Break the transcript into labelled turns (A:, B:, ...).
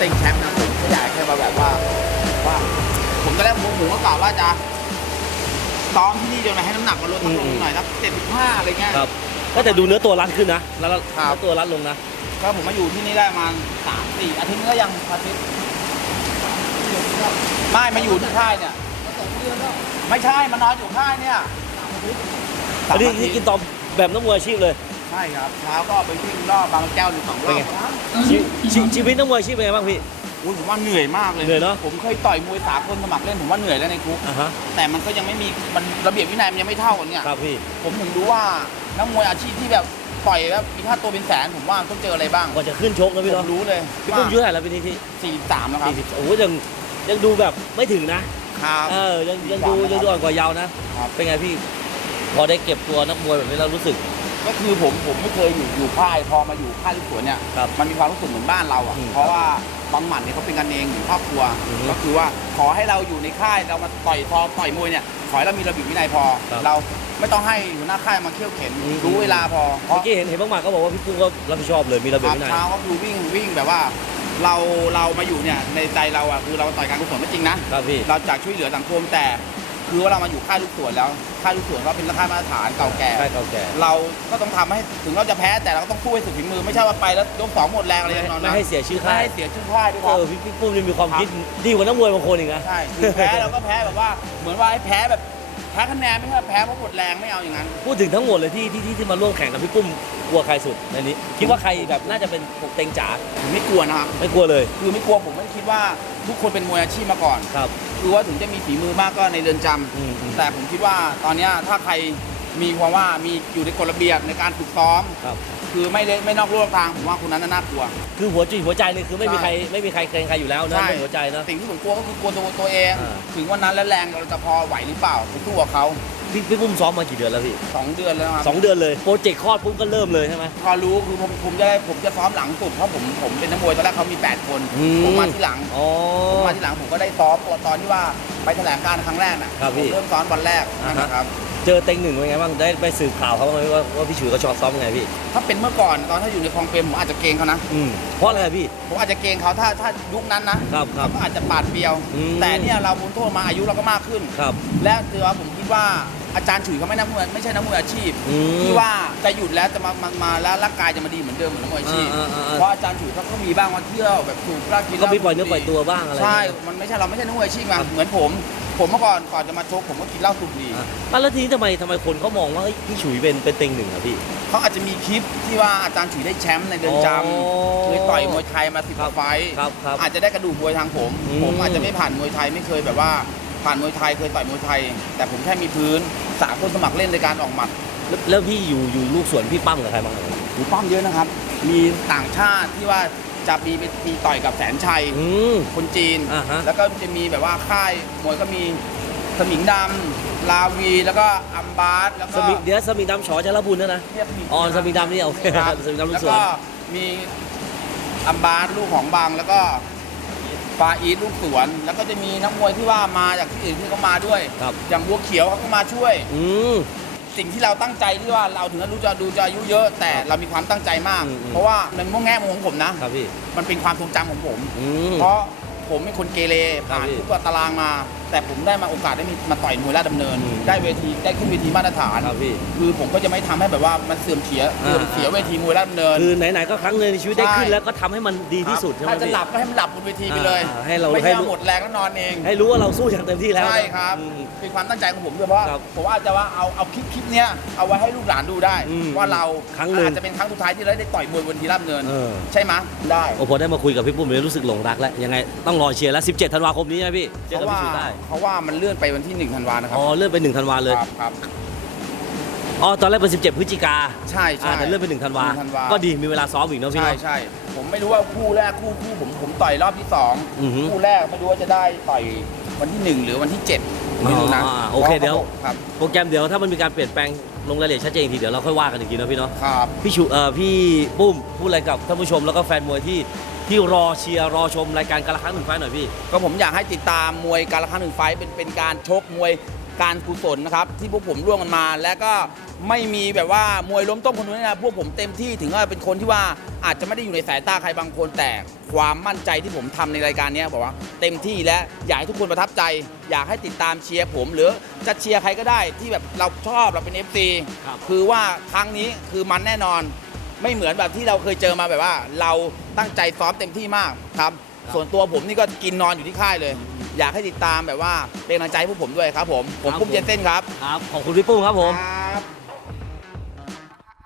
A: เต็งแชมป์นะผมไอยากแค่มาแบบว่าว่า ผมตอนแรกผมผมก็กล่าวว่าจะซ้อมที่นี่เดยวนะให้น้ำหนักมันลดลงหน่อยสัเจ็ดสิบห้าอะไรเงี้ย
B: ครับก็แต่ดูเนื้อตัวรัดขึ้นนะ แล้ว
A: ครั
B: ตัวรัดลงนะ
A: ก็ผมมาอยู่ที่นี่ได้ประมาณสามสี่อาทิตย์ก็ยังอาทิตย์ไม่มาอยู่ที่ค่ายเนี่ยไม่ใช่มานอนอยู่ค่ายเนี่ย
B: อันนี้กินตอมแบบนักมวยอาชีพเลย
A: ใช่ครับเช้าก็ไปวิ่งรอบบางแก้วหนึ่งสองร
B: เป็น
A: อบ
B: ไงชีชีชีวิตนักมวยอาชีพเป็นไงบ้างพี่
A: อุ้ยผมว่าเหนื่อยมากเลย
B: เหนื่อยเนอะ
A: ผมเคยต่อยมวยสากลสมัครเล่นผมว่าเหนื่อยแล้วในคุก
B: อ่าฮะ
A: แต่มันก็ยังไม่มีมันระเบียบวินัยมันยังไม่เท่ากันเนี่ย
B: ครับพี่
A: ผมถึงรู้ว่านักมวยอาชีพที่แบบต่อยแบบมีค่าตัวเป็นแสนผมว่าต้องเจออะไรบ้าง
B: ก่อนจะขึ้นชกนะพี่
A: ผ
B: เนาะ
A: มรู้เลย
B: พี่ปุ้มอายุเท่าไหร่แล้วปีนี้พี่
A: สี่สามแล้วครับ
B: สี่สิบโอ้โหยังยังดูแบบไม่ถึงนะ
A: ครับ
B: เออยังยังดู
A: 43
B: ยังดูอ่อนกว่าเยาว์นะ
A: ครับ
B: เป็นไงพี่ พอได้เก็บตัวนักมวยแบบนี้แล้วรู้สึก
A: ก็คือผมผมไม่เคยอยู่อยู่ค่ายพอมาอยู่ค่ายที่สวนเนี่ย
B: ครับ
A: มันมีความรู้สึกเหมือนบ้านเราอะ
B: อืม
A: เพราะว่าบางหมัดเนี่ยเขาเป็นกันเองเหมือนครอบครัว
B: อือฮึ
A: ก็คือว่าขอให้เราอยู่ในค่ายเรามาต่อยพอต่อยมวยเนี่ยขอให้เรามีระเบียบวินัยพอ
B: ครับ
A: เราไม่ต้องให้หัวหน้าค่ายมาเขี่ยวเข็น
B: อืม
A: รู้เวลาพอเพ
B: เมื่อ
A: ราะ
B: กี้เห็นเห็นบางหมากก็บอกว่าพี่ปุ้มก็รับผิดชอบเลยมีระเบียบ
A: ครับ
B: วินัย
A: เช้าก็คือวิ่งวิ่งแบบว่า เราเรามาอยู่เนี่ยในใจเราอะคือเราต่อยการกุศลก็จริงนะ
B: ครับพี่
A: เราจากช่วยเหลือสังคมแต่ คือว่าเรามาอยู่ค่ายลูกสวนแล้วค่ายลูกสวนก็เป็นค่ายมาตรฐานเก่าแก่
B: ใช่เก่าแก่
A: เราก็ต้องทำให้ถึงเราจะแพ้แต่เราก็ต้องสู้ให้สุดฝีมือไม่ใช่ว่าไปแล้วยกสองหมดแรงอะไรอย่าง
B: ไม่
A: นั้น
B: ไม่ให้เสียชื่อ
A: ไม่
B: ค่าย
A: ให้เสียชื่อค่ายด้วยค
B: เอ
A: รับ
B: อพี่พี่ปุ้มนี่มีความคิดดีกว่านักมวยบางคนอีกนะ
A: ใช่คือแพ้เราก็แพ้แบบว่าเหมือนว่าให้แพ้แบบแพ้คะแนนไม่ใช่แพ้เพราะหมดแรงไม่เอาอย่างนั้น
B: พูดถึงทั้งหมดเลยที่ที่ที่ที่มาร่วมแข่งกับพี่ปุ้มกลัวใครสุดในนี้ คิดว่าใครแบบน่าจะเป็นเต็งจ๋า
A: ผมไม่กลัวนะครับ
B: ไม่กลัวเลย
A: คือไม่กลัวผมไม่ได้คิดว่าทุกคนเป็นมวยอาชีพมาก่อน
B: ครับ
A: คือว่าถึงจะมีฝีมือมากก็ในเรือนจำ
B: อืมอืม
A: แต่ผมคิดว่าตอนเนี้ยถ้าใครมีความว่ามีอยู่ในกฎระเบียบในการฝึกซ้อม
B: ครับ
A: คือไม่ได้ไม่นอกลู่นอกทางผมว่าคนนั้นน่ะน่ากลัว
B: คือหัวจิตหัวใจเลยคือไม่มี
A: ใช่
B: ใครไม่มีใครเกรงใครอยู่แล้วนะ
A: ใช่
B: เรื่องหัวใจนะ
A: สิ่งที่ผมกลัวก็คือกลัวตัวตัวเอง
B: อ่า
A: ถึงวันนั้นแล้วแรงเราจะพอไหวหรือเปล่าไปสู้กับเขา
B: พี่พี่ปุ้มซ้อมมากี่เดือนแล้วพี่
A: สองเดือนแล้วนะครับ
B: สองเดือนเลยโปรเจกต์คลอดปุ๊บก็เริ่มเลยใช่ไหม
A: พอรู้คือผมผมจะได้ผมจะซ้อมหลังสุดเพราะผมผมเป็นนักมวยตอนแรกเขามี 8 คน
B: อืม
A: ผมมาที่หลัง
B: อ๋อ
A: ผมมาที่หลังผมก็ได้ซ้อมตอนที่ว่าไปแถลงการณ์ครั้งแรกน่ะ
B: ครับ
A: ผ
B: พี่
A: มเริ่มซ้อมวันแรก
B: อ่าฮะ
A: นะครับ
B: เจอเต็งหนึ่งเป็นไงบ้างได้ไปสืบข่าวเขาบ้างไหมว่าว่าพี่ฉุยเขาชอบซ้อมยังไงพี่
A: ถ้าเป็นเมื่อก่อนตอนถ้าอยู่ในคลองเปรมผมอาจจะเกรงเขานะ
B: อืมเพราะอะไรพี่
A: ผมอาจจะเกรงเขาถ้าถ้ายุคนั้นนะครับ
B: ครับ
A: เขาอาจจะปาดเปรียว
B: อืม
A: แต่เนี่ยเราพ้นโทษมาอายุเราก็มากขึ้น
B: ครับ
A: และเตือผมคิดว่า อาจารย์ฉุยเขาไม่นักมวยไม่ใช่นักมวยอาชีพ
B: อืม
A: ที่ว่าจะหยุดแล้วจะมามามาแล้วร่างกายจะมาดีเหมือนเดิมเหมือนนักมวยอาชีพ
B: อ่าอ่าอ่า
A: เพราะอาจารย์ฉุยเขาก็มีบ้างว่าเที่ยวแบบถูกลากกิน
B: ก็มีปล่อยเนื้อปล่อยตัวบ้างอะไร
A: ใช่
B: อย่างเงี้ย
A: มันไม่ใช่เราไม่ใช่นักมวยอาชีพมา
B: ครับ
A: เหมือนผม ผมเมื่อก่อนก่อนจะมาชกผมก็กินเหล้าสูบบุหรี่
B: อะแล้วทีนี้ทำไมทำไมคนเขามองว่าเฮ้ยพี่ฉุยเป็นเป็นเต็งหนึ่งอะพี่
A: เขาอาจจะมีคลิปที่ว่าอาจารย์ฉุยได้แชมป์ในเดือนจ
B: อ๋อำ
A: เคยต่อยมวยไทยมาสิบ
B: ครับ
A: ไฟท์
B: ครับครับ
A: อาจจะได้กระดูกมวยทางผม
B: อืม
A: ผมอาจจะไม่ผ่านมวยไทยไม่เคยแบบว่า ผ่านมวยไทยเคยต่อยมวยไทย แต่ผมแค่มีพื้นสากลสมัครเล่นในการออกหมัด
B: แล้วแล้วพี่อยู่อยู่ลูกสวนพี่ปั้มกับใครบ้างอะ
A: หูปั้มเยอะนะครับ มีต่างชาติที่ว่าจะมีไปมีต่อยกับแสนชัย
B: อืม
A: คนจีน
B: อ่าฮะ
A: แล้วก็จะมีแบบว่าค่ายมวยก็มีสมิงดำลาวีแล้วก็อัมบาสแล้ว
B: ส
A: ก็
B: มิงเดี๋ยวสมิงดำฉอจรบุญนะนะ
A: เรียกสมิง
B: อ๋อสมิงดำนี่โอเค
A: ครับ
B: สมิงดำลู
A: แล้
B: ก
A: ว
B: สวน
A: ก็มีอัมบาสลูกของบางแล้วก็ ฟาอีทลูกสวน แล้วก็จะมีนักมวยที่ว่ามาจากที่อื่นที่เขามาด้วย
B: ครับ
A: อย่างบัวเขียวเขาก็มาช่วย
B: อืม
A: สิ่งที่เราตั้งใจที่ว่าเราถึงจะรู้จะดูจะอายุเยอะ แต่เรามีความตั้งใจมาก
B: อืมอืม
A: เพราะว่าในมุมแง่มุมของผมนะ
B: ครับพี่
A: มันเป็นความทรงจำของผม
B: อืม
A: เพราะ ผมเป็นคนเกเรผ่าน
B: ครับพี่
A: ทุกตารางมา แต่ผมได้มาโอกาสได้มีมาต่อยมวยราชดำเนิน
B: อืม
A: ได้เวทีได้ขึ้นเวทีมาตรฐาน
B: ครับพี่
A: คือผมก็จะไม่ทำให้แบบว่ามันเสื่อมเสีย
B: อ่า
A: เสื่อมเสียเวทีมวยราชดำเนิน
B: คือไหนๆก็ครั้งหนึงในชีวิตได้
A: ใช่
B: ขึ้นแล้วก็ทำให้มันดีที่สุดใช่ไหม
A: ถ้าจะ
B: พี่
A: หลับก็ให้มันหลับบนเวทีไปเลย
B: อ่าให้เรา
A: ไม่
B: ให้
A: ใช่
B: รู้
A: ว่าหมดแรงแล้วนอนเอง
B: ให้รู้ว่าเราสู้อย่างเต็มที่แล้ว
A: ใช่ครับ
B: อืม
A: เป็นความตั้งใจของผมด้วยเพราะว่า
B: ครับ
A: ผมว่าจะว่าเอาเอาคลิปคลิปเนี้ยเอาไว้ให้ลูกหลานดูได้
B: อืม
A: ว่าเรา
B: ครั้งหนึ่ง
A: อาจจะเป็นครั้งสุดท้ายที่เราได้ต่อยมวยบนทีราชดำเนิน
B: เออ
A: ใช่ไหมยได้
B: โอ้พอได้มาคุยกับพี่ปุ้มเลยรู้สึกหลงรักแล้วยังไงต้องรอเชียร์แล้ว 17 ธันวาคมนี้นะพี่เจอ
A: เพ
B: กับ
A: ราะว่า
B: พี่ฉุยได้
A: เพราะว่ามันเลื่อนไปวันที่1ธันวานะครับ
B: อ๋อเลื่อนไป1ธันวาเลย
A: ครับครับ
B: อ๋อตอนแรกเป็น17พฤศจิกา
A: ใช่ใช่
B: อ่าแต่เลื่อนไป1ธันวา
A: หนึ่งธันวา
B: ก็ดีมีเวลาซ้อมอีกเนาะพี่
A: ใช่
B: เนาะ
A: ใช่ผมไม่รู้ว่าคู่แรกคู่คู่ผมผมต่อยรอบที่สอง
B: อือฮึ
A: คู่แรกไม่รู้ว่าจะได้ต่อยวันที่หนึ่งหรือวันที่เจ็ด ไม่รู้นะ
B: อ๋อโอเคเดี๋ยว
A: ครับ
B: โปรแกรมเดี๋ยวถ้ามันมีการเปลี่ยนแปลงลงรายละเอียดชัดเจนอีกทีเดี๋ยวเราค่อยว่ากันอีกทีเนาะพี่เนาะ
A: ครับ
B: พี่ชูเอ่อพี่ปุ้มพูดอะไรกับท่านผู้ชมแล้วก็แฟนมวยที่ที่รอเชียร์รอชมรายการการละครั้งหนึ่งไฟล์หน่อยพี่
A: ก็ผมอยากให้ติดตามมวยการละครั้งหนึ่งไฟท์เป็นเป็นการชกมวย การกุศลนะครับที่พวกผมร่วมกันมา และก็ไม่มีแบบว่ามวยล้มต้มคนนู้นนะพวกผมเต็มที่ถึงว่าเป็นคนที่ว่าอาจจะไม่ได้อยู่ในสายตาใครบางคนแต่ความมั่นใจที่ผมทำในรายการเนี้ยบอกว่าเต็มที่และอยากให้ทุกคนประทับใจ อยากให้ติดตามเชียร์ผมหรือจะเชียร์ใครก็ได้ที่แบบเราชอบเราเป็น FC
B: ครับ
A: คือว่าครั้งนี้คือมันแน่นอน ไม่เหมือนแบบที่เราเคยเจอมาแบบว่า เราตั้งใจซ้อมเต็มที่มากครับ ส่วนตัวผมนี่ก็กินนอนอยู่ที่ค่ายเลย อยากให้ติดตามแบบว่าเป็นกำลังใจให้พวกผมด้วยครับผมผม
B: ครับ
A: ปุ้มเจนเซ่นครับ
B: ครับ ขอบคุณพี่ปุ้มครับผม
A: ครับ